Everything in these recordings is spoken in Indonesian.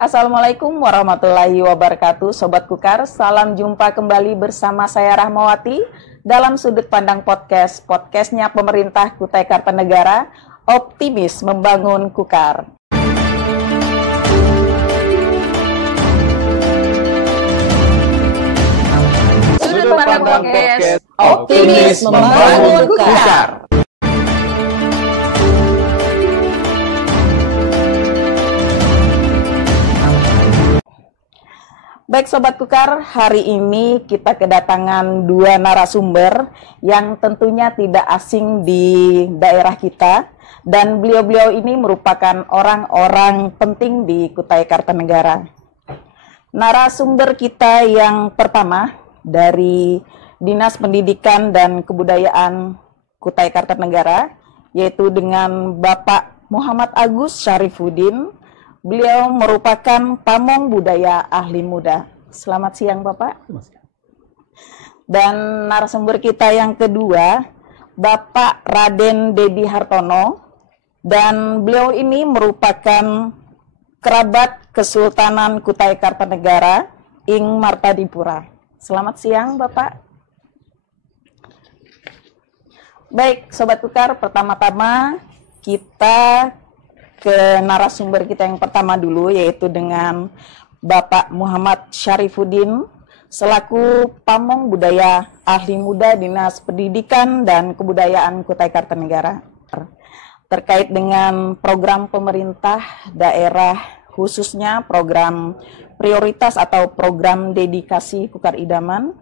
Assalamualaikum warahmatullahi wabarakatuh, Sobat Kukar. Salam jumpa kembali bersama saya Rahmawati dalam Sudut Pandang Podcast. Podcastnya pemerintah Kutai Kartanegara, optimis membangun Kukar. Sudut Pandang Podcast, optimis membangun Kukar. Baik Sobat Kukar, hari ini kita kedatangan dua narasumber yang tentunya tidak asing di daerah kita, dan beliau-beliau ini merupakan orang-orang penting di Kutai Kartanegara. Narasumber kita yang pertama dari Dinas Pendidikan dan Kebudayaan Kutai Kartanegara, yaitu dengan Bapak Muhammad Agus Syarifuddin. Beliau merupakan pamong budaya ahli muda. Selamat siang Bapak. Dan narasumber kita yang kedua, Bapak Raden Dedi Hartono. Dan beliau ini merupakan kerabat Kesultanan Kutai Kartanegara, Ing Martadipura. Selamat siang Bapak. Baik Sobat Kukar, pertama-tama kita ke narasumber kita yang pertama dulu, yaitu dengan Bapak Muhammad Syarifuddin selaku Pamong Budaya Ahli Muda Dinas Pendidikan dan Kebudayaan Kutai Kartanegara terkait dengan program pemerintah daerah, khususnya program prioritas atau program dedikasi Kukar Idaman.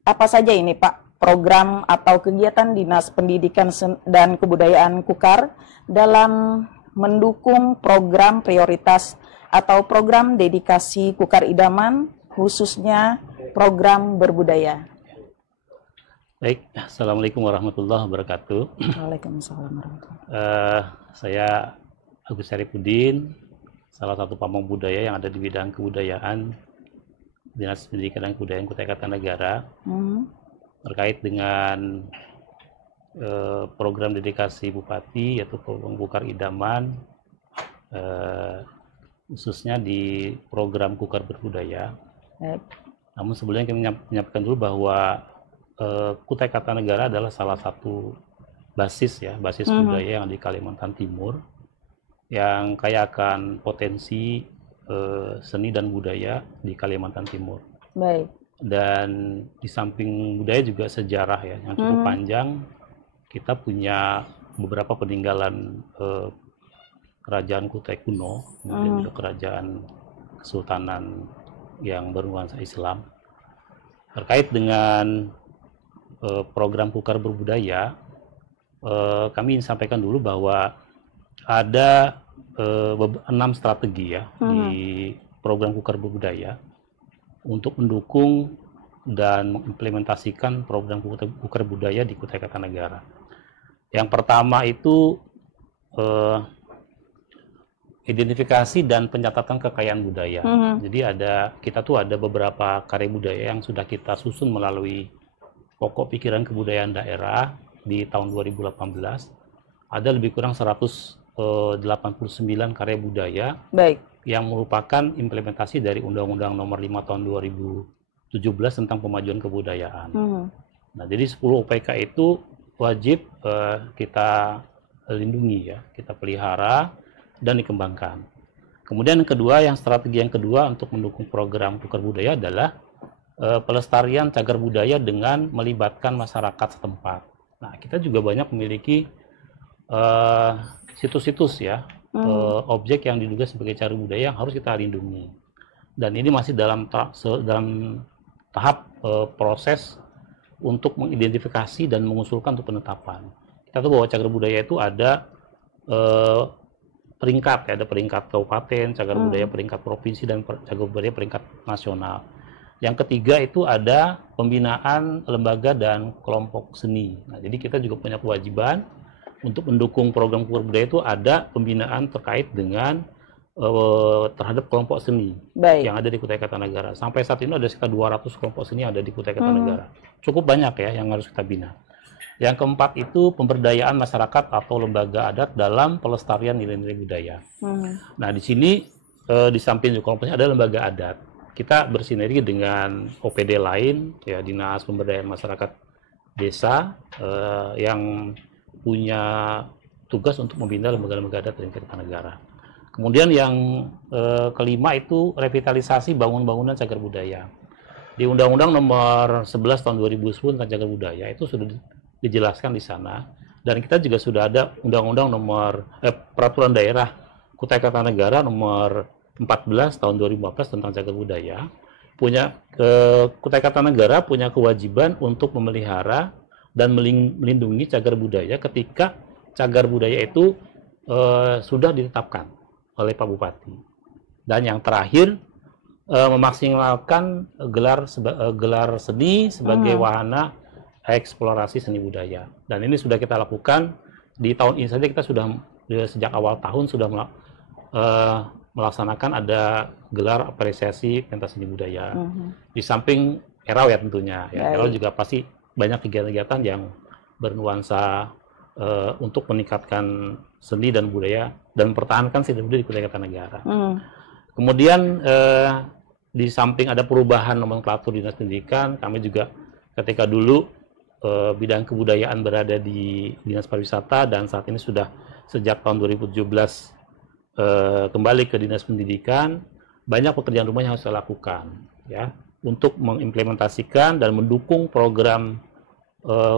Apa saja ini Pak program atau kegiatan Dinas Pendidikan dan Kebudayaan Kukar dalam mendukung program prioritas atau program dedikasi Kukar Idaman, khususnya program berbudaya? Baik, Assalamualaikum warahmatullahi wabarakatuh. Waalaikumsalam warahmatullahi wabarakatuh. Saya Agus Syarifuddin, salah satu pamong budaya yang ada di bidang kebudayaan Dinas Pendidikan dan Kebudayaan Kutai Kartanegara, terkait dengan program dedikasi Bupati, yaitu program Kukar Idaman, khususnya di program Kukar Berbudaya. Namun sebelumnya kami menyampaikan dulu bahwa Kutai Kartanegara adalah salah satu basis budaya yang di Kalimantan Timur, yang kaya akan potensi seni dan budaya di Kalimantan Timur. Baik. Dan di samping budaya juga sejarah ya yang cukup panjang. Kita punya beberapa peninggalan kerajaan Kutai kuno, kemudian juga kerajaan kesultanan yang bernuansa Islam. Terkait dengan program Kukar Berbudaya, kami ingin sampaikan dulu bahwa ada 6 strategi ya di program Kukar Berbudaya untuk mendukung dan mengimplementasikan program Kukar Budaya di Kutai Kartanegara. Yang pertama itu identifikasi dan pencatatan kekayaan budaya. Jadi kita ada beberapa karya budaya yang sudah kita susun melalui pokok pikiran kebudayaan daerah di tahun 2018. Ada lebih kurang 189 karya budaya. Baik. Yang merupakan implementasi dari Undang-Undang Nomor 5 Tahun 2017 tentang Pemajuan Kebudayaan. Nah, jadi 10 OPK itu wajib kita lindungi ya, kita pelihara dan dikembangkan. Kemudian strategi yang kedua untuk mendukung program Kukar Budaya adalah pelestarian cagar budaya dengan melibatkan masyarakat setempat. Nah, kita juga banyak memiliki situs-situs ya, objek yang diduga sebagai cagar budaya yang harus kita lindungi. Dan ini masih dalam tahap proses untuk mengidentifikasi dan mengusulkan untuk penetapan. Kita tahu bahwa cagar budaya itu ada peringkat, ya, ada peringkat kabupaten, cagar budaya peringkat provinsi, dan cagar budaya peringkat nasional. Yang ketiga itu ada pembinaan lembaga dan kelompok seni. Nah, jadi kita juga punya kewajiban untuk mendukung program Kukar Budaya itu ada pembinaan terkait dengan terhadap kelompok seni yang ada di Kutai Kartanegara. Sampai saat ini ada sekitar 200 kelompok seni yang ada di Kutai Kartanegara. Cukup banyak ya yang harus kita bina. Yang keempat itu pemberdayaan masyarakat atau lembaga adat dalam pelestarian nilai-nilai budaya. Nah, di sini di samping Jukompasnya ada lembaga adat. Kita bersinergi dengan OPD lain, ya Dinas Pemberdayaan Masyarakat Desa yang punya tugas untuk membina lembaga-lembaga adat dan Kertanegara. Kemudian yang kelima itu revitalisasi bangunan-bangunan cagar budaya. Di Undang-Undang Nomor 11 Tahun 2010 tentang Cagar Budaya itu sudah dijelaskan di sana. Dan kita juga sudah ada Undang-Undang Nomor Peraturan Daerah Kutai Kartanegara Nomor 14 Tahun 2014 tentang Cagar Budaya. Kutai Kartanegara punya kewajiban untuk memelihara dan melindungi cagar budaya ketika cagar budaya itu sudah ditetapkan oleh Pak Bupati. Dan yang terakhir memaksimalkan gelar seni sebagai wahana eksplorasi seni budaya. Dan ini sudah kita lakukan di tahun ini saja. Kita sudah sejak awal tahun sudah melaksanakan ada gelar apresiasi pentas seni budaya. Di samping Erau ya tentunya. Ya, Erau juga pasti banyak kegiatan-kegiatan yang bernuansa untuk meningkatkan seni dan budaya dan mempertahankan seni dan budaya di Kutai Kartanegara. Kemudian di samping ada perubahan nomenklatur Dinas Pendidikan, kami juga ketika dulu bidang kebudayaan berada di Dinas Pariwisata dan saat ini sudah sejak tahun 2017 kembali ke Dinas Pendidikan, banyak pekerjaan rumah yang harus saya lakukan ya untuk mengimplementasikan dan mendukung program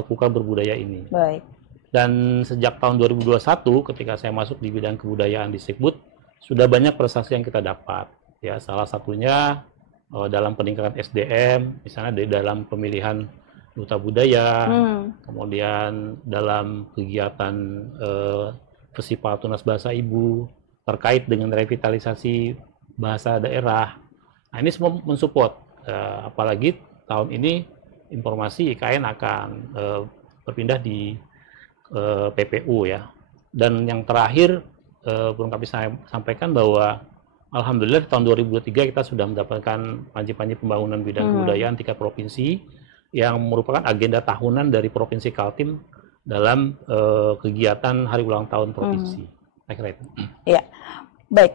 Kukar Berbudaya ini. Baik. Dan sejak tahun 2021 ketika saya masuk di bidang kebudayaan di Sekbud, sudah banyak prestasi yang kita dapat. Ya, salah satunya dalam peningkatan SDM, misalnya dalam pemilihan duta budaya, kemudian dalam kegiatan Festival Tunas Bahasa Ibu, terkait dengan revitalisasi bahasa daerah. Nah, ini semua mensupport. Apalagi tahun ini informasi IKN akan berpindah di PPU ya. Dan yang terakhir belum kami sampaikan bahwa alhamdulillah tahun 2023 kita sudah mendapatkan panji-panji pembangunan bidang kebudayaan tingkat provinsi yang merupakan agenda tahunan dari Provinsi Kaltim dalam kegiatan hari ulang tahun provinsi. Ya, baik.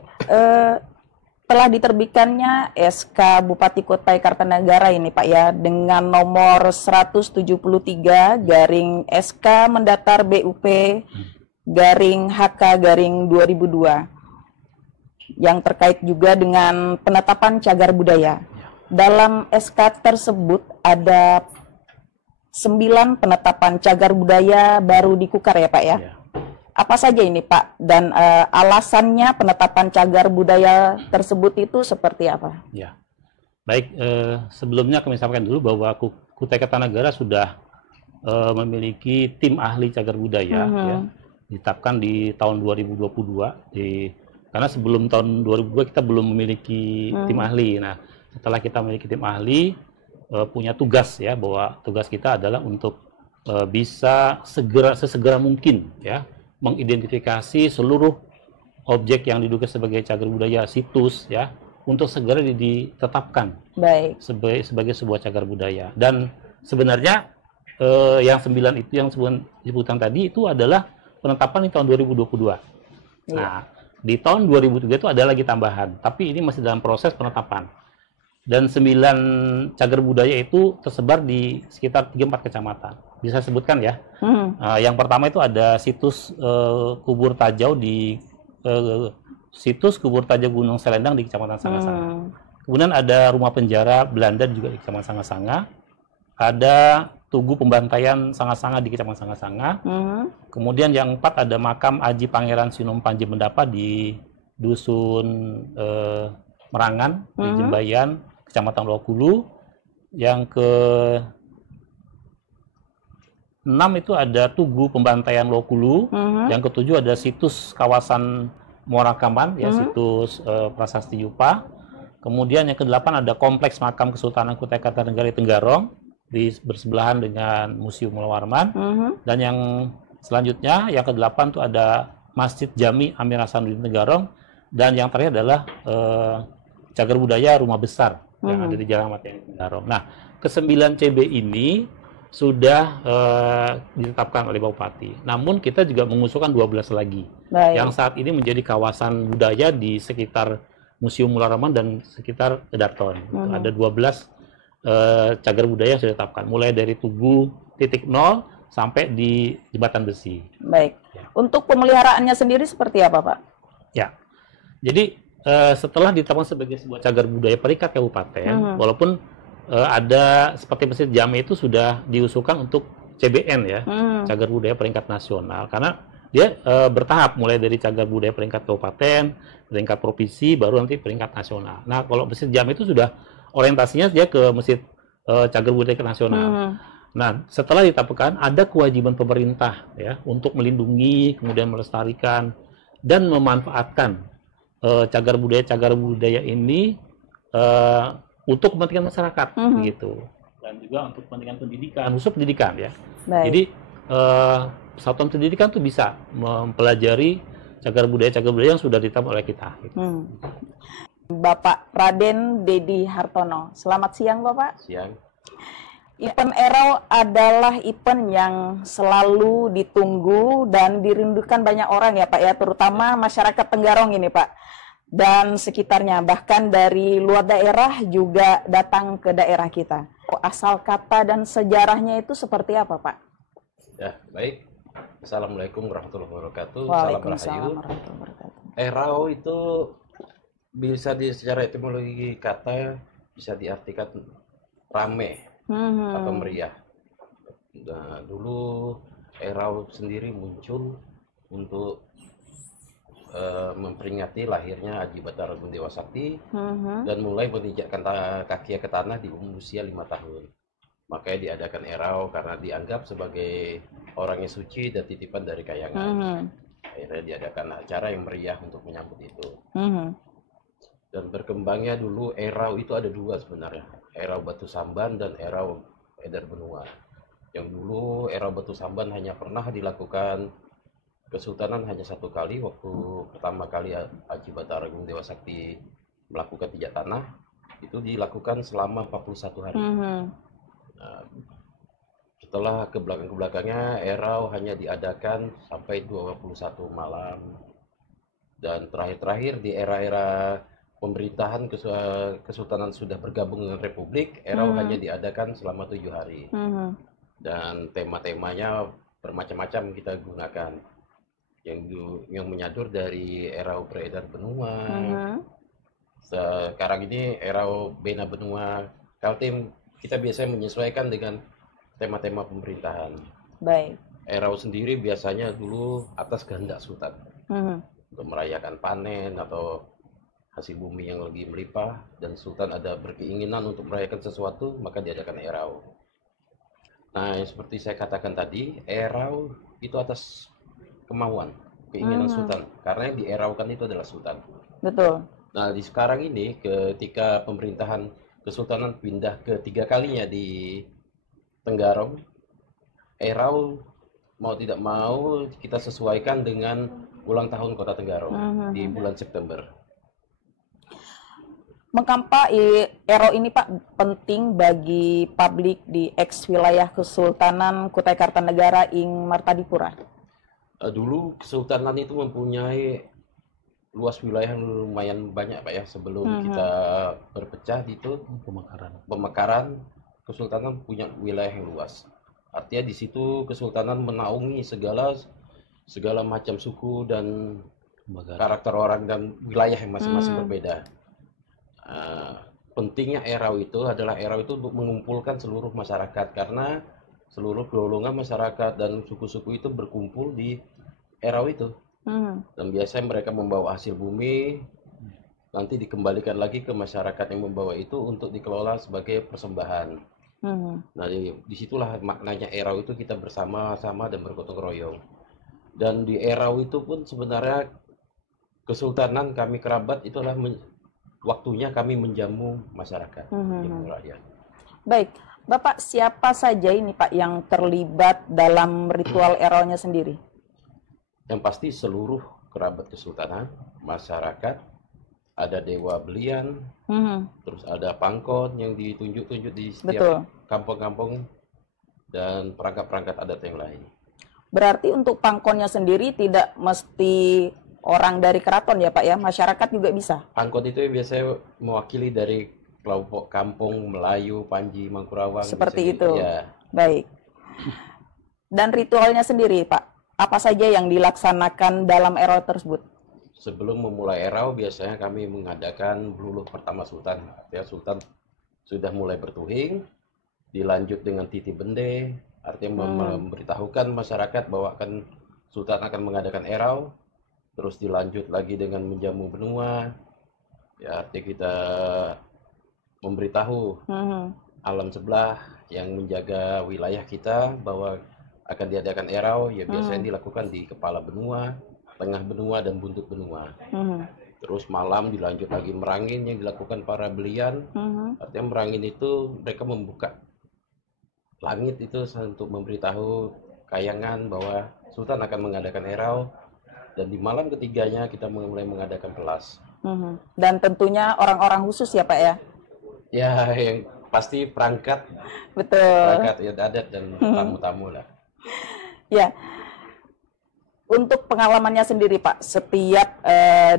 Telah diterbitkannya SK Bupati Kutai Kartanegara ini Pak ya, dengan nomor 173 garing SK Mendatar BUP garing HK garing 2002 yang terkait juga dengan penetapan cagar budaya. Dalam SK tersebut ada 9 penetapan cagar budaya baru di Kukar ya Pak ya. Apa saja ini Pak, dan alasannya penetapan cagar budaya tersebut itu seperti apa? Ya, baik. Sebelumnya kami sampaikan dulu bahwa Kutai Kartanegara sudah memiliki tim ahli cagar budaya, ya, ditetapkan di tahun 2022. Karena sebelum tahun 2002 kita belum memiliki tim ahli. Nah, setelah kita memiliki tim ahli, punya tugas ya, bahwa tugas kita adalah untuk bisa sesegera mungkin ya mengidentifikasi seluruh objek yang diduga sebagai cagar budaya, situs ya, untuk segera ditetapkan sebagai sebuah cagar budaya. Dan sebenarnya yang 9 itu yang sebutan tadi itu adalah penetapan di tahun 2022. Nah, di tahun 2003 itu ada lagi tambahan, tapi ini masih dalam proses penetapan. Dan 9 cagar budaya itu tersebar di sekitar 3-4 kecamatan. Bisa saya sebutkan ya. Yang pertama itu ada situs Kubur Tajau di situs Kubur Tajau Gunung Selendang di Kecamatan Sanga-Sanga. Kemudian ada rumah penjara Belanda juga di Kecamatan Sanga-Sanga. Ada Tugu Pembantaian Sanga-Sanga di Kecamatan Sanga-Sanga. Kemudian yang 4 ada makam Aji Pangeran Sinom Panji Mendapa di Dusun Merangan di Jembayan, Kecamatan Lokulu. Yang ke-6 itu ada Tugu Pembantaian Lokulu. Yang ke-7 ada situs kawasan Muarakaman, ya, situs Prasasti Yupa. Kemudian yang ke-8 ada Kompleks Makam Kesultanan Kutai Kartanegara di Tenggarong, bersebelahan dengan Museum Mulawarman. Dan yang selanjutnya, yang ke-8 itu ada Masjid Jami Amir Hasanuddin Tenggarong. Dan yang terakhir adalah cagar budaya Rumah Besar yang ada di Jalan Ahmad Yani Tenggarong. Nah, ke-9 CB ini sudah ditetapkan oleh Bupati. Namun kita juga mengusulkan 12 lagi yang saat ini menjadi kawasan budaya di sekitar Museum Mularaman dan sekitar Darton. Ada 12 cagar budaya yang sudah ditetapkan, mulai dari Tugu titik nol sampai di Jembatan Besi. Baik. Ya. Untuk pemeliharaannya sendiri seperti apa, Pak? Ya, jadi setelah ditetapkan sebagai sebuah cagar budaya peringkat kabupaten, walaupun ada seperti Masjid Jami itu sudah diusulkan untuk CBN ya, cagar budaya peringkat nasional, karena dia bertahap mulai dari cagar budaya peringkat kabupaten, peringkat provinsi, baru nanti peringkat nasional. Nah, kalau Masjid Jami itu sudah orientasinya dia ke masjid cagar budaya nasional. Nah, setelah ditetapkan ada kewajiban pemerintah ya untuk melindungi, kemudian melestarikan dan memanfaatkan cagar budaya ini untuk kepentingan masyarakat gitu. Dan juga untuk kepentingan pendidikan, khusus pendidikan ya. Baik. Jadi satuan pendidikan tuh bisa mempelajari cagar budaya yang sudah ditetapkan oleh kita. Gitu. Bapak Raden Dedi Hartono, selamat siang Bapak. Siang. Event Erau adalah event yang selalu ditunggu dan dirindukan banyak orang ya Pak ya, terutama masyarakat Tenggarong ini Pak dan sekitarnya, bahkan dari luar daerah juga datang ke daerah kita. Asal kata dan sejarahnya itu seperti apa Pak? Ya, baik. Assalamualaikum warahmatullahi wabarakatuh. Waalaikumsalam warahmatullahi wabarakatuh. Erau itu bisa secara etimologi kata bisa diartikan rame atau meriah. Nah, dulu Erau sendiri muncul untuk memperingati lahirnya Haji Batara Agung Dewa Sakti dan mulai menginjakkan kaki ke tanah di usia 5 tahun. Makanya diadakan Erau karena dianggap sebagai orang yang suci dan titipan dari Kayangan. Akhirnya diadakan acara yang meriah untuk menyambut itu. Dan berkembangnya dulu Erau itu ada 2 sebenarnya. Erau Batu Samban dan Erau Edar Benua. Yang dulu Erau Batu Samban hanya pernah dilakukan Kesultanan hanya 1 kali, waktu pertama kali Haji Batara Agung Dewa Sakti melakukan pijak tanah, itu dilakukan selama 41 hari. Nah, setelah ke belakangnya Erau hanya diadakan sampai 21 malam. Dan terakhir di era-era pemerintahan Kesultanan sudah bergabung dengan Republik, Erau hanya diadakan selama 7 hari. Dan tema-temanya bermacam-macam kita gunakan. Yang menyadur dari Erau Beredar Benua. Sekarang ini Erau Bena Benua. Kaltim kita biasanya menyesuaikan dengan tema-tema pemerintahan. Baik. Erau sendiri biasanya dulu atas kehendak Sultan untuk merayakan panen atau hasil bumi yang lebih melimpah, dan Sultan ada berkeinginan untuk merayakan sesuatu, maka diadakan Erau. Nah, seperti saya katakan tadi, Erau itu atas kemauan, keinginan Sultan, karena yang dieraukan itu adalah Sultan. Betul. Nah, di sekarang ini ketika pemerintahan Kesultanan pindah ke 3 kalinya di Tenggarong, Erau mau tidak mau kita sesuaikan dengan ulang tahun Kota Tenggarong di bulan September. Mengapa Erau ini Pak penting bagi publik di eks wilayah Kesultanan Kutai Kartanegara ing Martadipura? Dulu Kesultanan itu mempunyai luas wilayah yang lumayan banyak Pak ya, sebelum kita berpecah itu pemekaran Kesultanan punya wilayah yang luas. Artinya di situ Kesultanan menaungi segala macam suku dan karakter orang dan wilayah yang masing-masing berbeda. Pentingnya Erau itu adalah Erau itu untuk mengumpulkan seluruh masyarakat, karena seluruh golongan masyarakat dan suku-suku itu berkumpul di Erau itu. Dan biasanya mereka membawa hasil bumi, nanti dikembalikan lagi ke masyarakat yang membawa itu untuk dikelola sebagai persembahan. Nah, disitulah maknanya Erau itu kita bersama-sama dan bergotong royong. Dan di Erau itu pun sebenarnya Kesultanan kami kerabat itulah waktunya kami menjamu masyarakat yang rakyat. Baik, Bapak siapa saja ini Pak yang terlibat dalam ritual Erau-nya sendiri? Yang pasti seluruh kerabat Kesultanan, masyarakat, ada dewa belian, terus ada pangkon yang ditunjuk-tunjuk di setiap kampung-kampung, dan perangkat-perangkat adat yang lain. Berarti untuk pangkonnya sendiri tidak mesti orang dari keraton ya Pak ya, masyarakat juga bisa. Angkot itu biasanya mewakili dari kelompok kampung Melayu, Panji, Mangkurawang. Seperti itu. Ya. Baik. Dan ritualnya sendiri Pak, apa saja yang dilaksanakan dalam erau tersebut? Sebelum memulai erau biasanya kami mengadakan luluh pertama Sultan. Artinya Sultan sudah mulai bertuhing, dilanjut dengan titi bende, artinya memberitahukan masyarakat bahwa Sultan akan mengadakan erau, terus dilanjut lagi dengan menjamu benua, ya artinya kita memberitahu alam sebelah yang menjaga wilayah kita bahwa akan diadakan erau, ya biasanya dilakukan di kepala benua, tengah benua, dan buntut benua. Terus malam dilanjut lagi merangin yang dilakukan para belian, artinya merangin itu mereka membuka langit itu untuk memberitahu kayangan bahwa Sultan akan mengadakan erau, dan di malam ketiganya kita mulai mengadakan kelas. Dan tentunya orang-orang khusus ya Pak ya? Ya, yang pasti perangkat, betul. Perangkat adat dan tamu-tamu lah. Ya, untuk pengalamannya sendiri Pak, setiap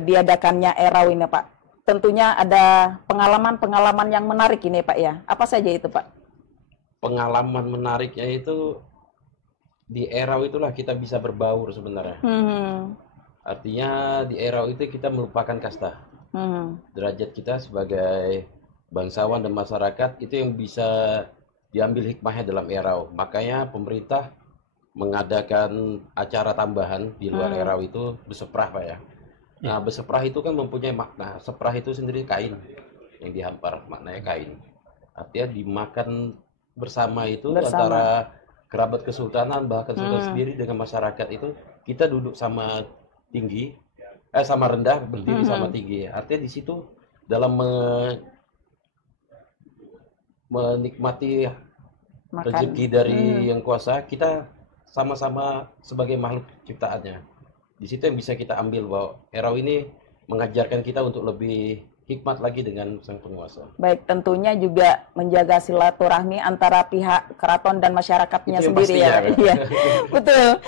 diadakannya erau ini Pak, tentunya ada pengalaman-pengalaman yang menarik ini Pak ya. Apa saja itu Pak? Pengalaman menariknya itu di erau itulah kita bisa berbaur sebenarnya. Artinya di erau itu kita melupakan kasta. Derajat kita sebagai bangsawan dan masyarakat itu yang bisa diambil hikmahnya dalam erau. Makanya pemerintah mengadakan acara tambahan di luar erau itu beseprah Pak ya. Nah beseprah itu kan mempunyai makna. Seprah itu sendiri kain yang dihampar, maknanya kain. Artinya dimakan bersama itu antara kerabat kesultanan, bahkan sultan sendiri dengan masyarakat itu, kita duduk sama tinggi, sama rendah, berdiri sama tinggi. Artinya di situ dalam menikmati rezeki dari yang kuasa, kita sama-sama sebagai makhluk ciptaannya. Di situ yang bisa kita ambil bahwa erau ini mengajarkan kita untuk lebih hikmat lagi dengan sang penguasa. Baik, tentunya juga menjaga silaturahmi antara pihak keraton dan masyarakatnya sendiri ya. Iya, betul.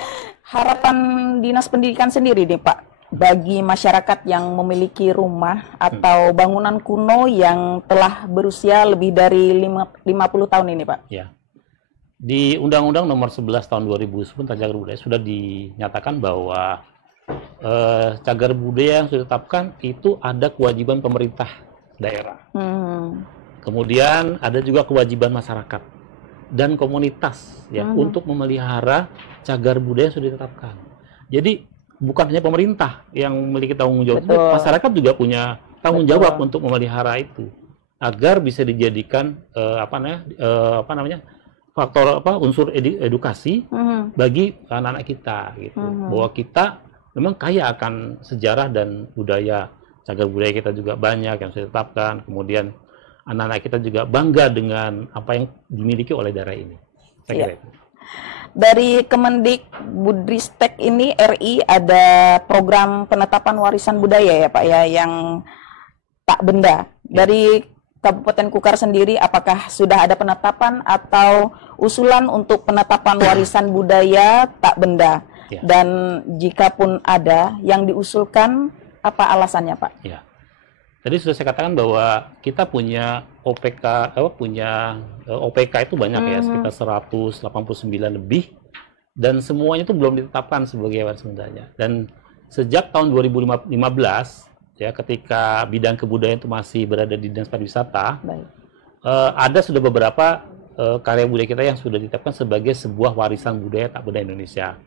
Harapan Dinas Pendidikan sendiri nih Pak, bagi masyarakat yang memiliki rumah atau bangunan kuno yang telah berusia lebih dari 50 tahun ini Pak. Ya. Di Undang-Undang Nomor 11 Tahun 2010 tentang Cagar Budaya sudah dinyatakan bahwa cagar budaya yang sudah ditetapkan itu ada kewajiban pemerintah daerah. Kemudian ada juga kewajiban masyarakat dan komunitas ya untuk memelihara cagar budaya yang sudah ditetapkan. Jadi bukan hanya pemerintah yang memiliki tanggung jawab, masyarakat juga punya tanggung jawab untuk memelihara itu agar bisa dijadikan faktor unsur edukasi bagi anak-anak kita gitu. Bahwa kita memang kaya akan sejarah dan budaya, cagar budaya kita juga banyak yang sudah ditetapkan. Kemudian anak-anak kita juga bangga dengan apa yang dimiliki oleh daerah ini. Saya kira itu. Dari Kemendikbudristek ini RI ada program penetapan warisan budaya ya Pak ya, yang tak benda. Dari Kabupaten Kukar sendiri, apakah sudah ada penetapan atau usulan untuk penetapan warisan budaya tak benda? Ya. Dan jika pun ada yang diusulkan, apa alasannya Pak? Ya. Tadi sudah saya katakan bahwa kita punya OPK itu banyak ya, sekitar 189 lebih, dan semuanya itu belum ditetapkan sebagai warisan budaya. Dan sejak tahun 2015 ya, ketika bidang kebudayaan itu masih berada di Dinas Pariwisata, ada sudah beberapa karya budaya kita yang sudah ditetapkan sebagai sebuah warisan budaya tak benda Indonesia.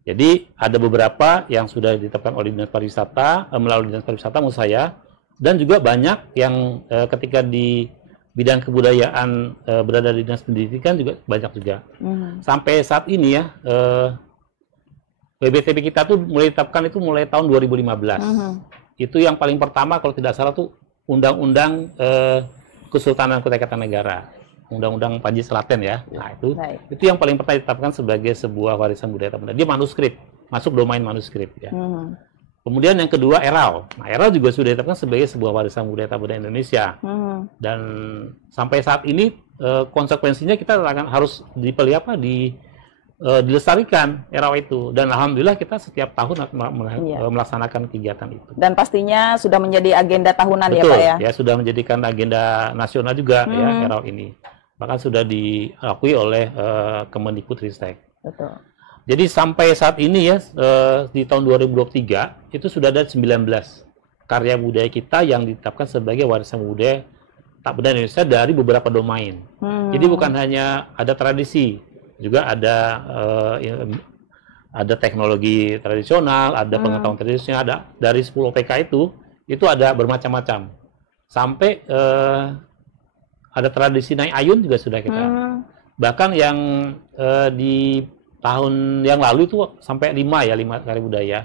Jadi ada beberapa yang sudah ditetapkan oleh Dinas Pariwisata, melalui Dinas Pariwisata menurut saya, dan juga banyak yang ketika di bidang kebudayaan berada di Dinas Pendidikan juga banyak juga. Sampai saat ini ya, WBTP kita tuh mulai ditetapkan itu mulai tahun 2015. Itu yang paling pertama kalau tidak salah tuh Undang-Undang Kesultanan Kutai Kartanegara. Undang-Undang Panji Selaten ya. Nah, itu yang paling pertama ditetapkan sebagai sebuah warisan budaya tak benda. Dia manuskrip, masuk domain manuskrip ya. Kemudian yang kedua erau. Nah, erau juga sudah ditetapkan sebagai sebuah warisan budaya tak benda Indonesia. Dan sampai saat ini konsekuensinya kita harus dilestarikan era itu, dan alhamdulillah kita setiap tahun Iya. melaksanakan kegiatan itu. Dan pastinya sudah menjadi agenda tahunan ya Betul, Pak ya. ya sudah menjadikan agenda nasional juga ya era ini. Bahkan sudah diakui oleh Kemendikbudristek. Betul. Jadi sampai saat ini ya di tahun 2023 itu sudah ada 19 karya budaya kita yang ditetapkan sebagai warisan budaya tak benda Indonesia dari beberapa domain. Jadi bukan hanya ada tradisi, juga ada teknologi tradisional, ada pengetahuan tradisional, ada dari 10 OPK itu ada bermacam-macam. Sampai ada tradisi naik ayun juga sudah kita. Bahkan yang di tahun yang lalu itu sampai 5 karya budaya.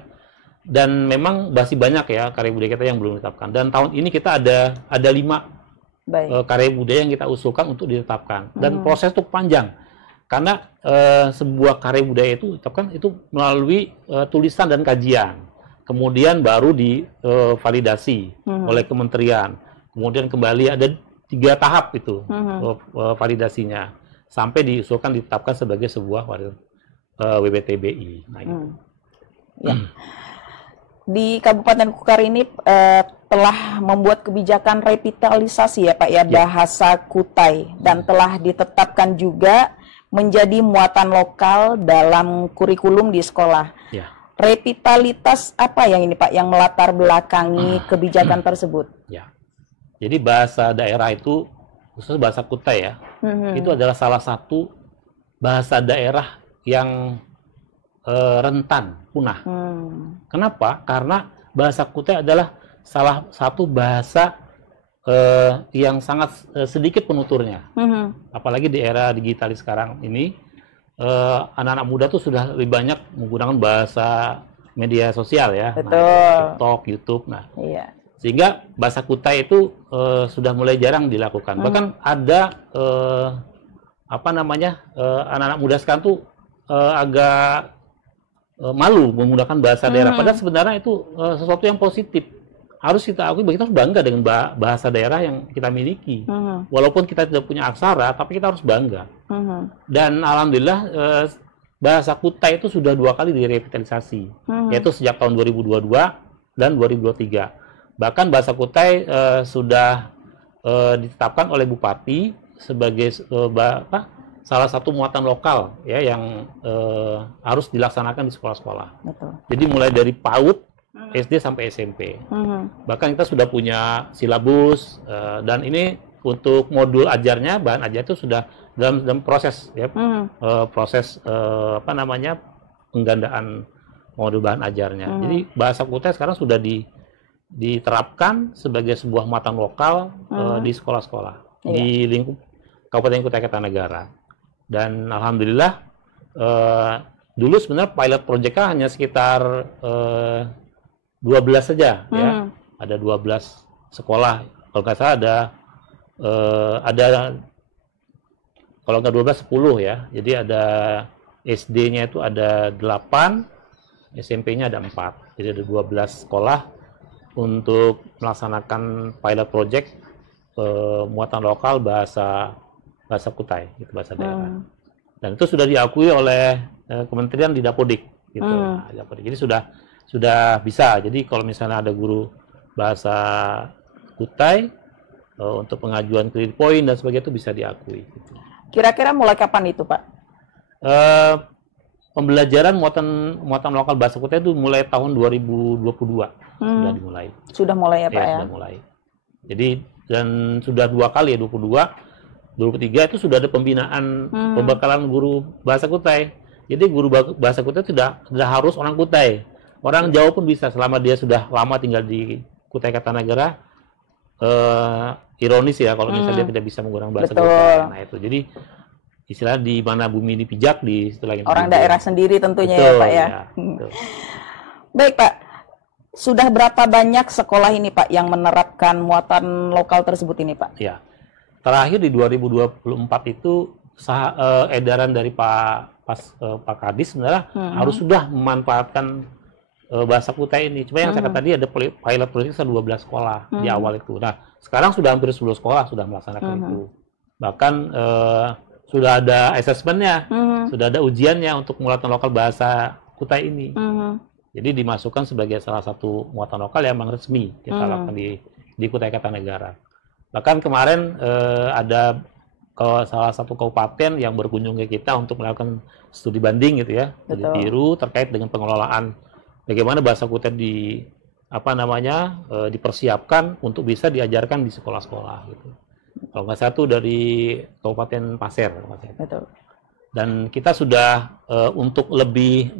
Dan memang masih banyak ya karya budaya kita yang belum ditetapkan. Dan tahun ini kita ada 5 karya budaya yang kita usulkan untuk ditetapkan. Dan proses itu panjang. Karena sebuah karya budaya itu ditetapkan itu melalui tulisan dan kajian. Kemudian baru divalidasi oleh kementerian. Kemudian kembali ada 3 tahap itu validasinya. Sampai diusulkan ditetapkan sebagai sebuah WBTBI. Nah, gitu. Ya. Di Kabupaten Kukar ini telah membuat kebijakan revitalisasi ya Pak ya, bahasa Kutai, dan telah ditetapkan juga menjadi muatan lokal dalam kurikulum di sekolah. Ya. Revitalitas apa yang ini Pak yang melatar belakangi kebijakan tersebut? Ya. Jadi bahasa daerah itu, khusus bahasa Kutai ya, itu adalah salah satu bahasa daerah yang rentan punah. Kenapa? Karena bahasa Kutai adalah salah satu bahasa yang sangat sedikit penuturnya. Apalagi di era digital sekarang ini, anak-anak muda tuh sudah lebih banyak menggunakan bahasa media sosial ya, Betul. TikTok, YouTube. Nah, Iya. sehingga bahasa Kutai itu sudah mulai jarang dilakukan. Bahkan ada anak-anak muda sekarang tuh agak malu menggunakan bahasa daerah. Padahal sebenarnya itu sesuatu yang positif. Harus kita akui, kita harus bangga dengan bahasa daerah yang kita miliki. Walaupun kita tidak punya aksara, tapi kita harus bangga. Dan alhamdulillah bahasa Kutai itu sudah 2 kali direvitalisasi, yaitu sejak tahun 2022 dan 2023. Bahkan bahasa Kutai sudah ditetapkan oleh Bupati sebagai salah satu muatan lokal ya yang harus dilaksanakan di sekolah-sekolah. Jadi mulai dari PAUD, SD sampai SMP. Bahkan kita sudah punya silabus dan ini untuk modul ajarnya, bahan ajar itu sudah dalam proses ya, proses penggandaan modul bahan ajarnya. Jadi bahasa Kutai sekarang sudah diterapkan sebagai sebuah muatan lokal di sekolah-sekolah di lingkup Kabupaten Kutai Kartanegara. Dan alhamdulillah dulu sebenarnya pilot project-nya hanya sekitar 12 saja ya. Ada 12 sekolah. Kalau nggak salah ada kalau nggak 12 10 ya. Jadi ada SD-nya itu ada 8, SMP-nya ada 4. Jadi ada 12 sekolah untuk melaksanakan pilot project muatan lokal bahasa Kutai, itu bahasa daerah. Dan itu sudah diakui oleh Kementerian di Dapodik, gitu. Nah, Dapodik. Jadi sudah bisa. Jadi kalau misalnya ada guru bahasa Kutai untuk pengajuan kredit poin dan sebagainya itu bisa diakui. Gitu. Kira-kira mulai kapan itu, Pak? Pembelajaran muatan lokal bahasa Kutai itu mulai tahun 2022 sudah dimulai. Sudah mulai ya, Pak ya? Sudah mulai. Jadi dan sudah 2 kali ya, 23 itu sudah ada pembinaan pembekalan guru bahasa Kutai. Jadi guru bahasa Kutai tidak harus orang Kutai. Orang Jawa pun bisa selama dia sudah lama tinggal di Kutai Kartanegara. Ironis ya kalau misalnya dia tidak bisa menggunakan bahasa Kutai. Nah itu. Jadi istilah di mana bumi dipijak di situ lagi. Orang daerah sendiri tentunya ya, Pak ya. Baik, Pak. Sudah berapa banyak sekolah ini, Pak, yang menerapkan muatan lokal tersebut ini, Pak? Ya. Terakhir di 2024 itu edaran dari Pak Kadis sebenarnya harus sudah memanfaatkan bahasa Kutai ini. Cuma yang saya kata tadi ada pilot project 12 sekolah di awal itu. Nah, sekarang sudah hampir 10 sekolah sudah melaksanakan itu. Bahkan sudah ada asesmennya, sudah ada ujiannya untuk muatan lokal bahasa Kutai ini. Jadi dimasukkan sebagai salah satu muatan lokal yang memang resmi kita lakukan di Kutai Kartanegara. Bahkan kemarin ada salah satu kabupaten yang berkunjung ke kita untuk melakukan studi banding gitu ya, studi tiru terkait dengan pengelolaan bagaimana bahasa Kutai dipersiapkan untuk bisa diajarkan di sekolah-sekolah gitu. Kalau nggak satu dari Kabupaten Pasir. Betul. Dan kita sudah untuk lebih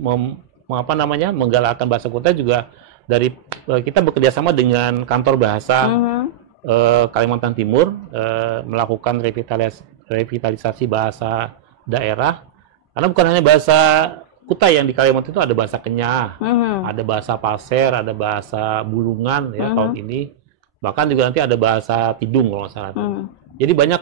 menggalakkan bahasa Kutai juga dari kita bekerja sama dengan kantor bahasa Kalimantan Timur melakukan revitalisasi bahasa daerah, karena bukan hanya bahasa Kutai yang di Kalimantan itu, ada bahasa Kenyah, ada bahasa Pasir, ada bahasa Bulungan ya tahun ini, bahkan juga nanti ada bahasa Tidung kalau nggak salah. Jadi banyak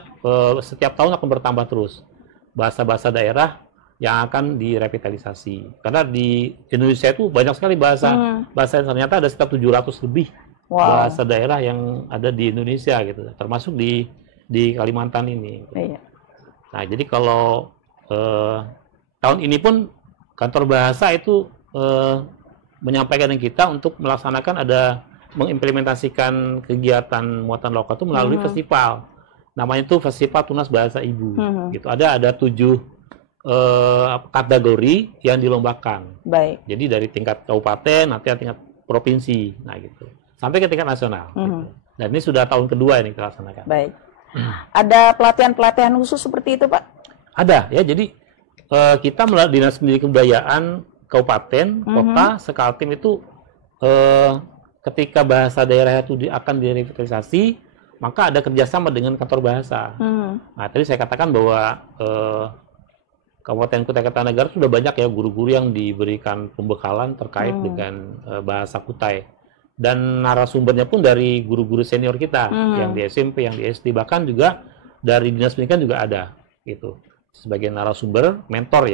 setiap tahun akan bertambah terus bahasa-bahasa daerah yang akan direvitalisasi. Karena di Indonesia itu banyak sekali bahasa yang ternyata ada sekitar 700 lebih bahasa daerah yang ada di Indonesia gitu, termasuk di Kalimantan ini. Iya. Nah, jadi kalau tahun ini pun kantor bahasa itu menyampaikan dengan kita untuk melaksanakan mengimplementasikan kegiatan muatan lokal itu melalui festival. Namanya itu Festival Tunas Bahasa Ibu. Gitu. Ada 7 kategori yang dilombakan. Baik. Jadi dari tingkat kabupaten, nanti tingkat provinsi, nah gitu, sampai ke tingkat nasional. Gitu. Dan ini sudah tahun kedua ini kita laksanakan. Baik. Ada pelatihan-pelatihan khusus seperti itu, Pak? Ada ya. Jadi kita melalui Dinas Pendidikan Kebudayaan kabupaten, kota, Sekaltim itu ketika bahasa daerah itu akan direvitalisasi, maka ada kerjasama dengan kantor bahasa. Nah, tadi saya katakan bahwa Kabupaten Kutai Kartanegara sudah banyak ya guru-guru yang diberikan pembekalan terkait dengan bahasa Kutai. Dan narasumbernya pun dari guru-guru senior kita, yang di SMP, yang di SD, bahkan juga dari Dinas Pendidikan juga ada. Gitu. Sebagai narasumber, mentor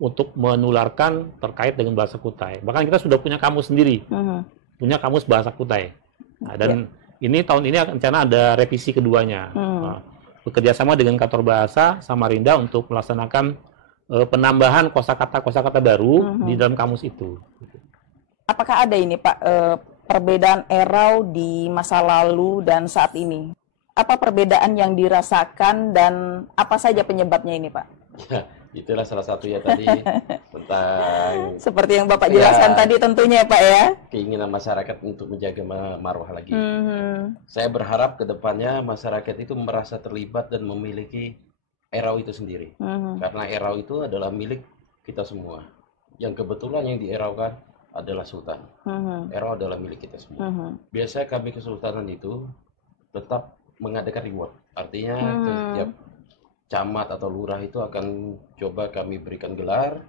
untuk menularkan terkait dengan bahasa Kutai. Bahkan kita sudah punya kamus sendiri, punya kamus bahasa Kutai. Nah, dan ini tahun ini rencana ada revisi keduanya. Bekerja sama dengan kantor bahasa Samarinda untuk melaksanakan penambahan kosakata baru di dalam kamus itu. Apakah ada ini Pak perbedaan erau di masa lalu dan saat ini? Apa perbedaan yang dirasakan dan apa saja penyebabnya ini Pak? Ya, itulah salah satu ya tadi tentang seperti yang Bapak jelaskan tadi tentunya Pak ya. Keinginan masyarakat untuk menjaga marwah lagi. Saya berharap ke depannya masyarakat itu merasa terlibat dan memiliki erau itu sendiri. Karena erau itu adalah milik kita semua. Yang kebetulan yang dieraukan adalah sultan. Erau adalah milik kita semua. Biasanya kami kesultanan itu tetap mengadakan reward. Artinya setiap camat atau lurah itu akan coba kami berikan gelar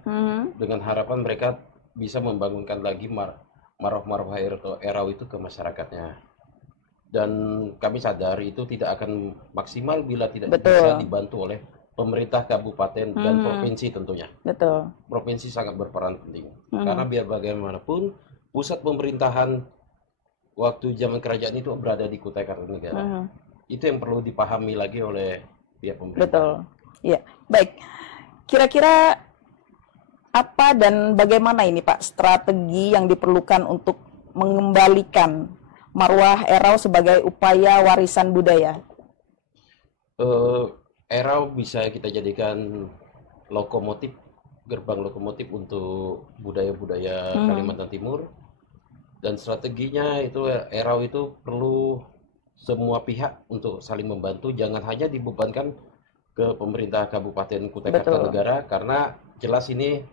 dengan harapan mereka bisa membangunkan lagi marwah erau itu ke masyarakatnya. Dan kami sadar itu tidak akan maksimal bila tidak bisa dibantu oleh pemerintah kabupaten dan provinsi tentunya. Betul. Provinsi sangat berperan penting. Karena biar bagaimanapun pusat pemerintahan waktu zaman kerajaan itu berada di Kutai Kartanegara. Itu yang perlu dipahami lagi oleh pihak pemerintah. Betul. Ya, baik. Kira-kira apa dan bagaimana ini Pak strategi yang diperlukan untuk mengembalikan marwah erau sebagai upaya warisan budaya? Erau bisa kita jadikan lokomotif, gerbang lokomotif untuk budaya-budaya Kalimantan Timur. Dan strateginya itu erau itu perlu semua pihak untuk saling membantu, jangan hanya dibebankan ke pemerintah Kabupaten Kutai Kartanegara, karena jelas ini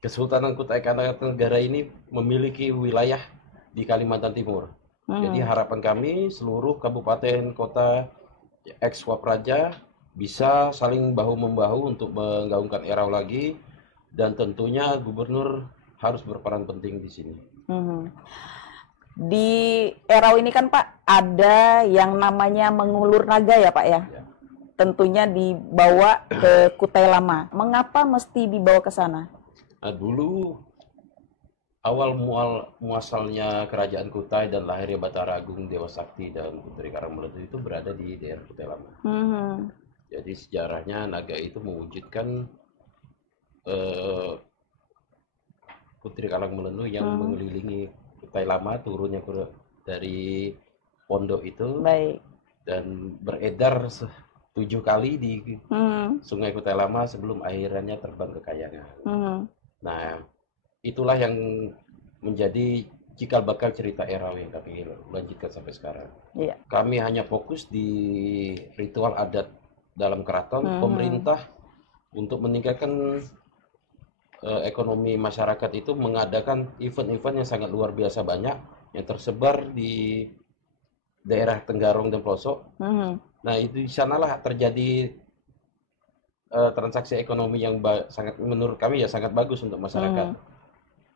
Kesultanan Kutai Kartanegara ini memiliki wilayah di Kalimantan Timur. Jadi harapan kami seluruh kabupaten kota ex-Wapraja bisa saling bahu-membahu untuk menggaungkan erau lagi, dan tentunya gubernur harus berperan penting di sini. Di erau ini kan Pak ada yang namanya mengulur naga ya Pak ya? Tentunya dibawa ke Kutai Lama. Mengapa mesti dibawa ke sana? Nah, dulu awal muasalnya kerajaan Kutai dan lahirnya Batara Agung Dewa Sakti dan Putri Karang Meletu itu berada di daerah Kutai Lama. Jadi sejarahnya naga itu mewujudkan Putri Kalang Melenu yang mengelilingi Kutai Lama, turunnya dari pondok itu. Baik. Dan beredar 7 kali di Sungai Kutai Lama sebelum akhirnya terbang ke Kayangan. Nah, itulah yang menjadi cikal bakal cerita Erau yang kami lanjutkan sampai sekarang. Iya. Kami hanya fokus di ritual adat dalam keraton. Pemerintah untuk meningkatkan ekonomi masyarakat itu mengadakan event-event yang sangat luar biasa banyak yang tersebar di daerah Tenggarong dan pelosok. Nah, itu di sanalah terjadi transaksi ekonomi yang sangat, menurut kami ya sangat bagus untuk masyarakat,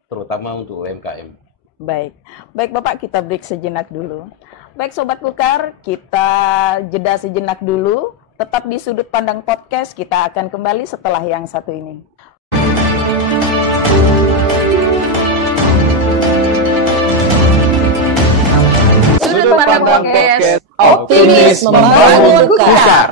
terutama untuk UMKM. Baik, baik Bapak, kita break sejenak dulu. Baik Sobat Kukar, kita jeda sejenak dulu. Tetap di Sudut Pandang Podcast, kita akan kembali setelah yang satu ini. Sudut Pandang Podcast, optimis membangun Kukar.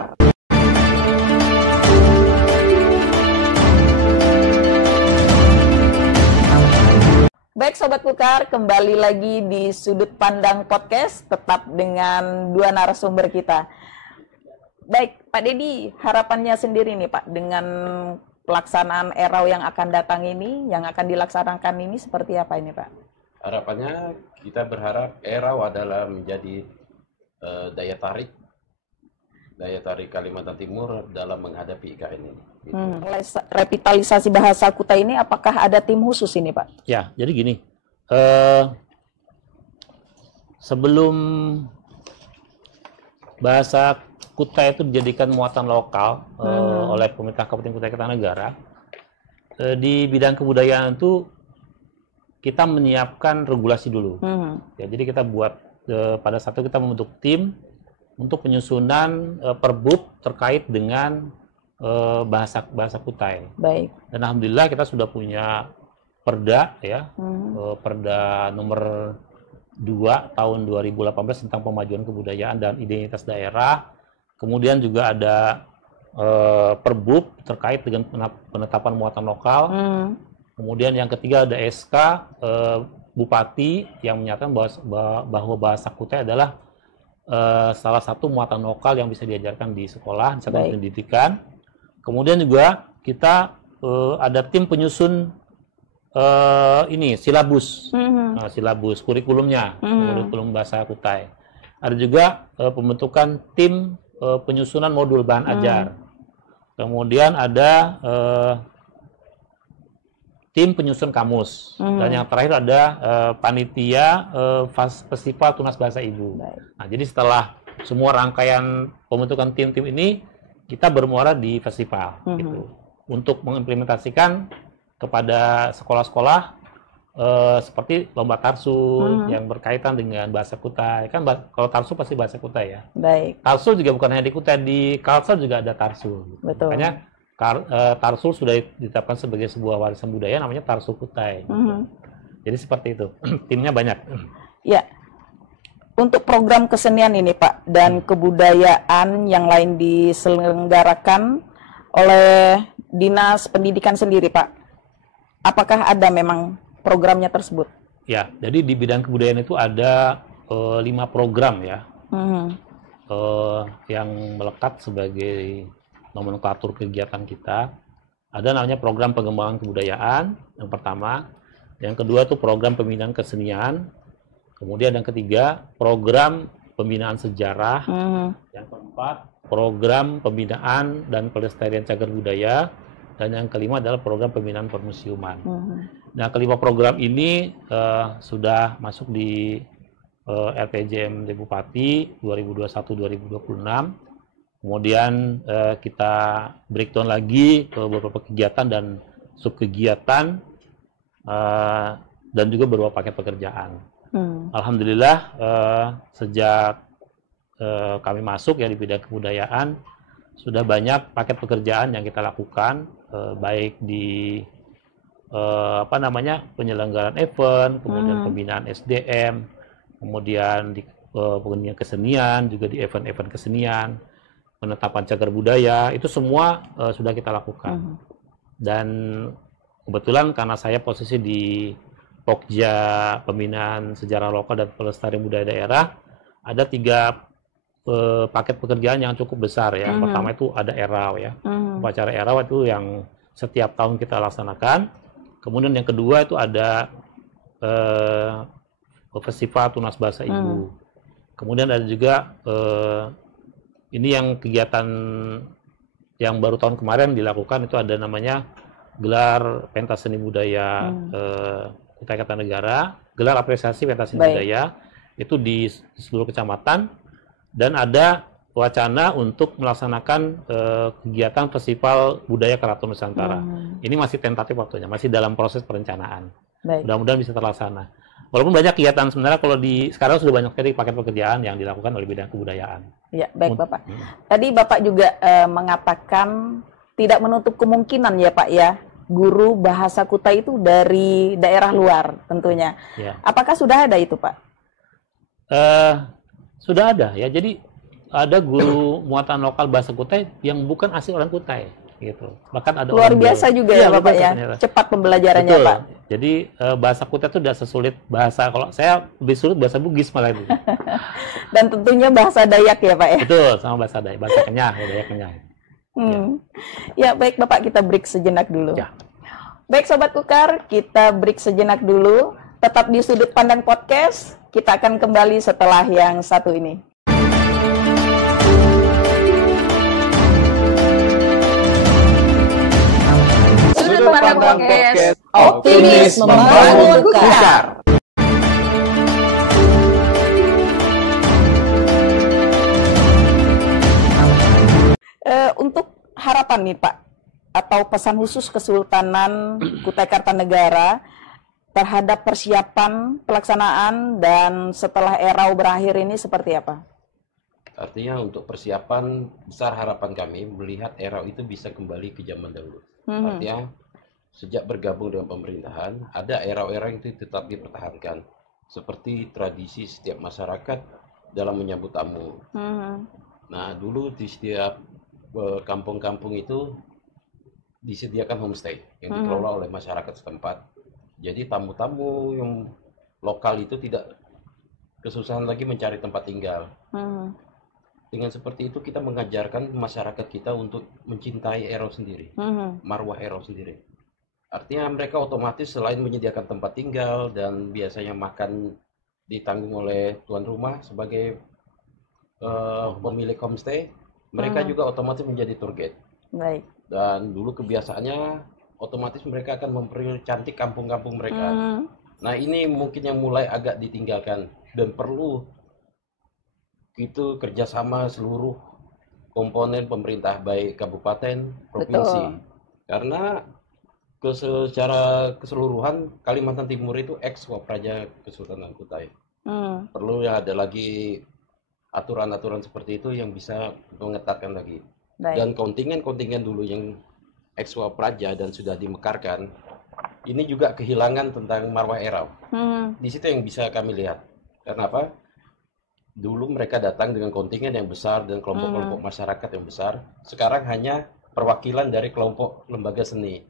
Baik Sobat Kukar, kembali lagi di Sudut Pandang Podcast, tetap dengan dua narasumber kita. Baik, Pak Dedi, harapannya sendiri nih Pak, dengan pelaksanaan Erau yang akan datang ini, yang akan dilaksanakan ini seperti apa ini Pak? Harapannya kita berharap Erau adalah menjadi daya tarik Kalimantan Timur dalam menghadapi IKN ini. Gitu. Revitalisasi bahasa Kutai ini apakah ada tim khusus ini Pak? Ya, jadi gini, sebelum bahasa Kutai itu dijadikan muatan lokal oleh pemerintah Kabupaten Kutai Kartanegara, di bidang kebudayaan itu kita menyiapkan regulasi dulu. Ya, jadi kita buat pada saat itu kita membentuk tim untuk penyusunan perbub terkait dengan bahasa Kutai. Baik. Dan alhamdulillah kita sudah punya perda ya, perda nomor 2 tahun 2018 tentang pemajuan kebudayaan dan identitas daerah. Kemudian juga ada perbub terkait dengan penetapan muatan lokal. Kemudian yang ketiga ada SK Bupati yang menyatakan bahwa bahasa Kutai adalah salah satu muatan lokal yang bisa diajarkan di sekolah, di satuan pendidikan. Kemudian juga kita ada tim penyusun silabus, silabus kurikulumnya, kurikulum bahasa Kutai. Ada juga pembentukan tim penyusunan modul bahan ajar. Kemudian ada tim penyusun kamus. Dan yang terakhir ada panitia festival tunas bahasa ibu. Nah, jadi setelah semua rangkaian pembentukan tim-tim ini, kita bermuara di festival gitu, untuk mengimplementasikan kepada sekolah-sekolah seperti lomba tarsul yang berkaitan dengan bahasa Kutai. Kan kalau tarsul pasti bahasa Kutai ya. Baik. Tarsul juga bukan hanya di Kutai, di Kalsel juga ada tarsul. Betul. Makanya tarsul sudah ditetapkan sebagai sebuah warisan budaya, namanya tarsul Kutai. Jadi seperti itu. Timnya banyak. Ya. Untuk program kesenian ini Pak dan kebudayaan yang lain diselenggarakan oleh Dinas Pendidikan sendiri Pak, apakah ada memang programnya tersebut? Ya, jadi di bidang kebudayaan itu ada 5 program ya, yang melekat sebagai nomenklatur kegiatan kita. Ada namanya program pengembangan kebudayaan yang pertama, yang kedua itu program pembinaan kesenian, kemudian yang ketiga program pembinaan sejarah, yang keempat program pembinaan dan pelestarian cagar budaya, dan yang kelima adalah program pembinaan permusiuman. Nah, kelima program ini sudah masuk di RPJMD Bupati 2021-2026. Kemudian kita breakdown lagi ke beberapa kegiatan dan subkegiatan dan juga beberapa paket pekerjaan. Alhamdulillah sejak kami masuk ya di bidang kebudayaan, sudah banyak paket pekerjaan yang kita lakukan, baik di penyelenggaraan event, kemudian pembinaan SDM, kemudian di pembinaan kesenian, juga di event-event kesenian. penetapan cagar budaya, itu semua sudah kita lakukan. Dan kebetulan karena saya posisi di Pokja Pembinaan Sejarah Lokal dan Pelestarian Budaya Daerah, ada 3 paket pekerjaan yang cukup besar ya. Pertama itu ada ERAW ya, upacara ERAW itu yang setiap tahun kita laksanakan. Kemudian yang kedua itu ada Festival Tunas Bahasa Ibu. Kemudian ada juga ini yang kegiatan yang baru tahun kemarin dilakukan, itu ada namanya gelar pentas seni budaya Kutai Kartanegara, gelar apresiasi pentas seni budaya itu di seluruh kecamatan, dan ada wacana untuk melaksanakan kegiatan Festival Budaya Keraton Nusantara. Ini masih tentatif waktunya, masih dalam proses perencanaan. Mudah-mudahan bisa terlaksana. Walaupun banyak kegiatan sebenarnya, kalau di sekarang sudah banyak sekali paket pekerjaan yang dilakukan oleh bidang kebudayaan. Ya, baik Bapak. Tadi Bapak juga mengatakan tidak menutup kemungkinan ya Pak ya, guru bahasa Kutai itu dari daerah luar tentunya. Ya. Apakah sudah ada itu Pak? Sudah ada ya. Jadi ada guru muatan lokal bahasa Kutai yang bukan asli orang Kutai. Gitu. Bahkan ada luar biasa juga ya Bapak ya, cepat pembelajarannya Pak. Jadi bahasa Kutai itu udah sesulit bahasa, kalau saya lebih sulit bahasa Bugis malah itu. Dan tentunya bahasa Dayak ya Pak ya. Betul, sama bahasa Dayak, bahasa Kenyah, Dayak Kenyah. Ya baik Bapak, kita break sejenak dulu. Ya. Baik Sobat Kukar, kita break sejenak dulu. Tetap di Sudut Pandang Podcast, kita akan kembali setelah yang satu ini. Sudut Pandang Podcast, optimis membangun Kukar. Untuk harapan nih Pak, atau pesan khusus Kesultanan Kutai Kartanegara terhadap persiapan pelaksanaan dan setelah ERAW berakhir ini seperti apa? Artinya untuk persiapan besar, harapan kami melihat ERAW itu bisa kembali ke zaman dahulu. Artinya sejak bergabung dengan pemerintahan, ada ERAW-ERAW itu tetap dipertahankan. Seperti tradisi setiap masyarakat dalam menyambut tamu. Nah, dulu di setiap kampung-kampung itu disediakan homestay yang dikelola oleh masyarakat setempat. Jadi tamu-tamu yang lokal itu tidak kesusahan lagi mencari tempat tinggal. Dengan seperti itu kita mengajarkan masyarakat kita untuk mencintai ERAW sendiri, marwah ERAW sendiri. Artinya mereka otomatis selain menyediakan tempat tinggal dan biasanya makan ditanggung oleh tuan rumah sebagai pemilik homestay, mereka juga otomatis menjadi tour guide. Baik. Dan dulu kebiasaannya otomatis mereka akan mempercantik kampung-kampung mereka. Nah ini mungkin yang mulai agak ditinggalkan dan perlu itu kerjasama seluruh komponen pemerintah, baik kabupaten, provinsi. Betul. Karena secara keseluruhan Kalimantan Timur itu ex-Wapraja Kesultanan Kutai. Perlu ya ada lagi aturan-aturan seperti itu yang bisa mengetatkan lagi. Baik. Dan kontingen-kontingen dulu yang ex-Wapraja dan sudah dimekarkan, ini juga kehilangan tentang marwah ERAW. Di situ yang bisa kami lihat. Karena apa? Dulu mereka datang dengan kontingen yang besar dan kelompok-kelompok masyarakat yang besar. Sekarang hanya perwakilan dari kelompok lembaga seni.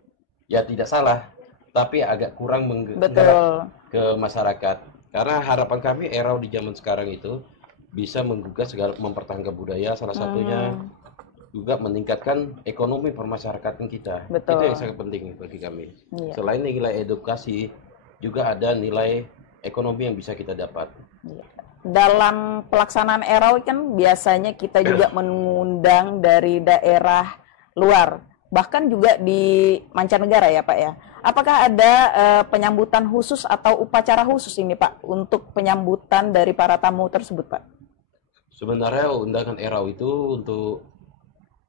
Ya tidak salah, tapi agak kurang menggerak ke masyarakat. Karena harapan kami ERAW di zaman sekarang itu bisa menggugah segala, mempertahankan budaya, salah satunya juga meningkatkan ekonomi permasyarakatan kita. Betul. Itu yang sangat penting bagi kami. Iya. Selain nilai edukasi, juga ada nilai ekonomi yang bisa kita dapat. Iya. Dalam pelaksanaan ERAW kan biasanya kita juga mengundang dari daerah luar, bahkan juga di mancanegara ya Pak ya. Apakah ada penyambutan khusus atau upacara khusus ini Pak untuk penyambutan dari para tamu tersebut Pak? Sebenarnya undangan ERAW itu untuk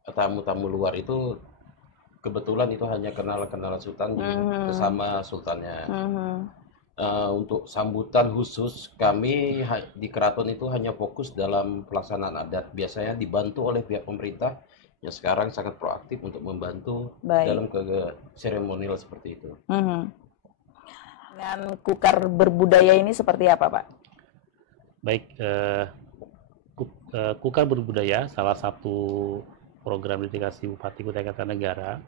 tamu-tamu luar itu kebetulan itu hanya kenalan-kenalan sultan bersama sultannya. Untuk sambutan khusus kami di keraton itu hanya fokus dalam pelaksanaan adat. Biasanya dibantu oleh pihak pemerintah yang sekarang sangat proaktif untuk membantu dalam seremonial seperti itu. Dengan Kukar berbudaya ini seperti apa Pak? Baik, Kukar Berbudaya, salah satu program dedikasi Bupati Kutai Kartanegara.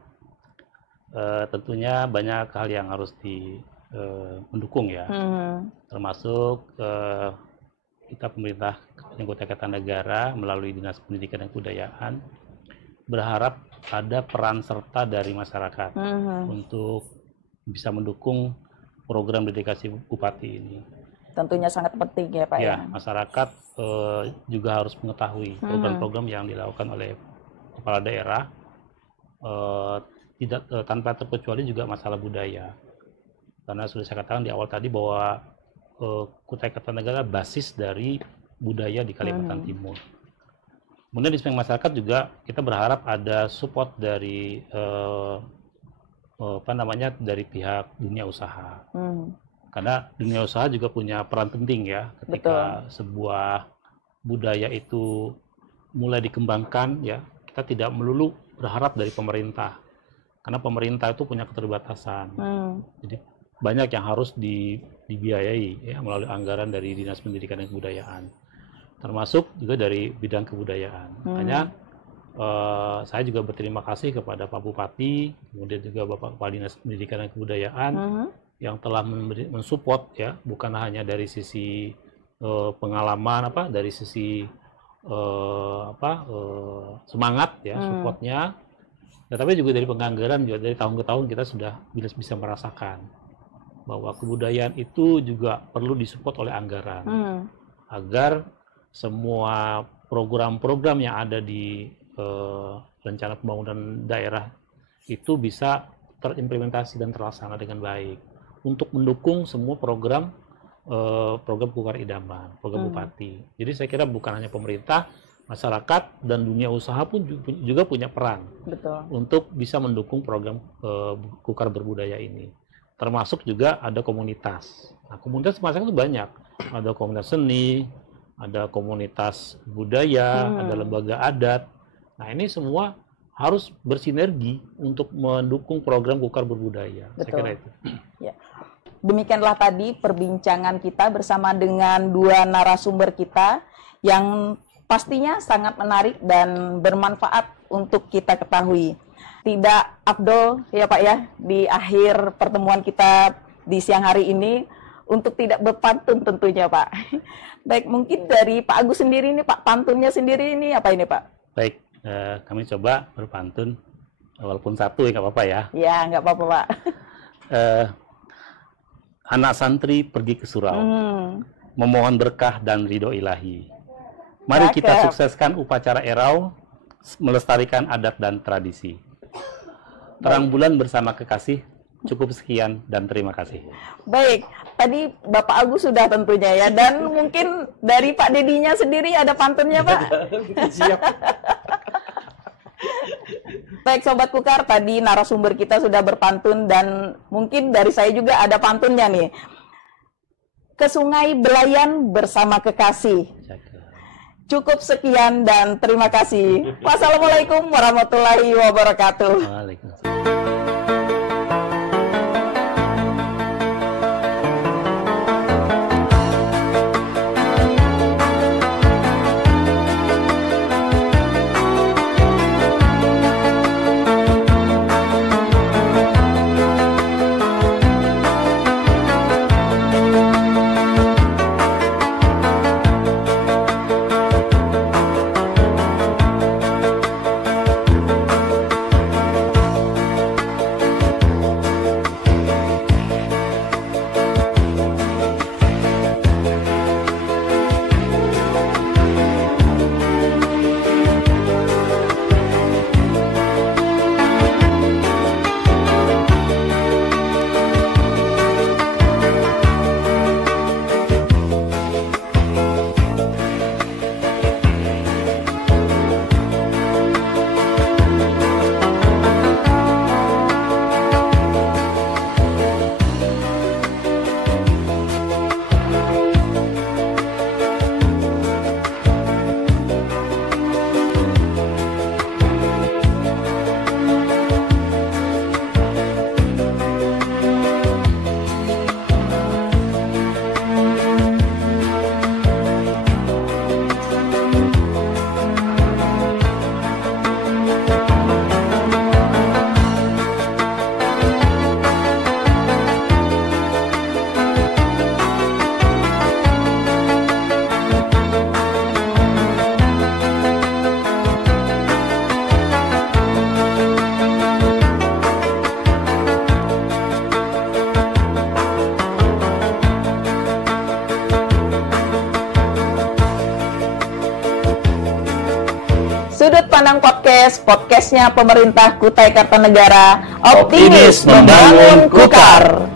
Tentunya banyak hal yang harus mendukung ya, termasuk kita pemerintah Kutai Kartanegara melalui Dinas Pendidikan dan Kebudayaan berharap ada peran serta dari masyarakat untuk bisa mendukung program dedikasi Bupati ini. Tentunya sangat penting ya Pak ya. Masyarakat juga harus mengetahui program-program yang dilakukan oleh kepala daerah, tidak tanpa terkecuali juga masalah budaya. Karena sudah saya katakan di awal tadi bahwa Kutai Kartanegara basis dari budaya di Kalimantan Timur. Kemudian di samping masyarakat juga kita berharap ada support dari dari pihak dunia usaha. Karena dunia usaha juga punya peran penting ya ketika sebuah budaya itu mulai dikembangkan ya, kita tidak melulu berharap dari pemerintah. Karena pemerintah itu punya keterbatasan. Jadi banyak yang harus dibiayai ya melalui anggaran dari Dinas Pendidikan dan Kebudayaan. Termasuk juga dari bidang kebudayaan. Makanya saya juga berterima kasih kepada Pak Bupati, kemudian juga Bapak Kepala Dinas Pendidikan dan Kebudayaan yang telah mensupport ya, bukan hanya dari sisi pengalaman dari sisi semangat ya supportnya, tetapi juga dari penganggaran, juga dari tahun ke tahun kita sudah bisa merasakan bahwa kebudayaan itu juga perlu disupport oleh anggaran agar semua program-program yang ada di rencana pembangunan daerah itu bisa terimplementasi dan terlaksana dengan baik untuk mendukung semua program Kukar Idaman, program Bupati. Jadi saya kira bukan hanya pemerintah, masyarakat dan dunia usaha pun juga punya peran untuk bisa mendukung program Kukar Berbudaya ini. Termasuk juga ada komunitas. Nah, komunitas masyarakat itu banyak. Ada komunitas seni, ada komunitas budaya, ada lembaga adat. Nah, ini semua harus bersinergi untuk mendukung program Kukar Berbudaya. Saya kira itu. Ya. Demikianlah tadi perbincangan kita bersama dengan dua narasumber kita yang pastinya sangat menarik dan bermanfaat untuk kita ketahui. Tidak afdol ya Pak ya di akhir pertemuan kita di siang hari ini untuk tidak berpantun tentunya Pak. Baik, mungkin dari Pak Agus sendiri ini Pak, pantunnya sendiri ini apa ini Pak? Baik, kami coba berpantun walaupun satu ya nggak apa-apa ya. Ya nggak apa-apa Pak. Anak santri pergi ke surau, memohon berkah dan ridho ilahi. Mari kita sukseskan upacara erau, melestarikan adat dan tradisi. Terang bulan bersama kekasih, cukup sekian dan terima kasih. Baik, tadi Bapak Agus sudah tentunya ya, dan mungkin dari Pak Dedinya sendiri ada pantunnya Pak? Siap. Baik Sobat Kukar, tadi narasumber kita sudah berpantun dan mungkin dari saya juga ada pantunnya nih. Ke sungai belayan bersama kekasih. Cukup sekian dan terima kasih. Wassalamualaikum warahmatullahi wabarakatuh. Waalaikumsalam. Pandang Podcast, podcastnya pemerintah Kutai Kartanegara, Optimis membangun Kukar.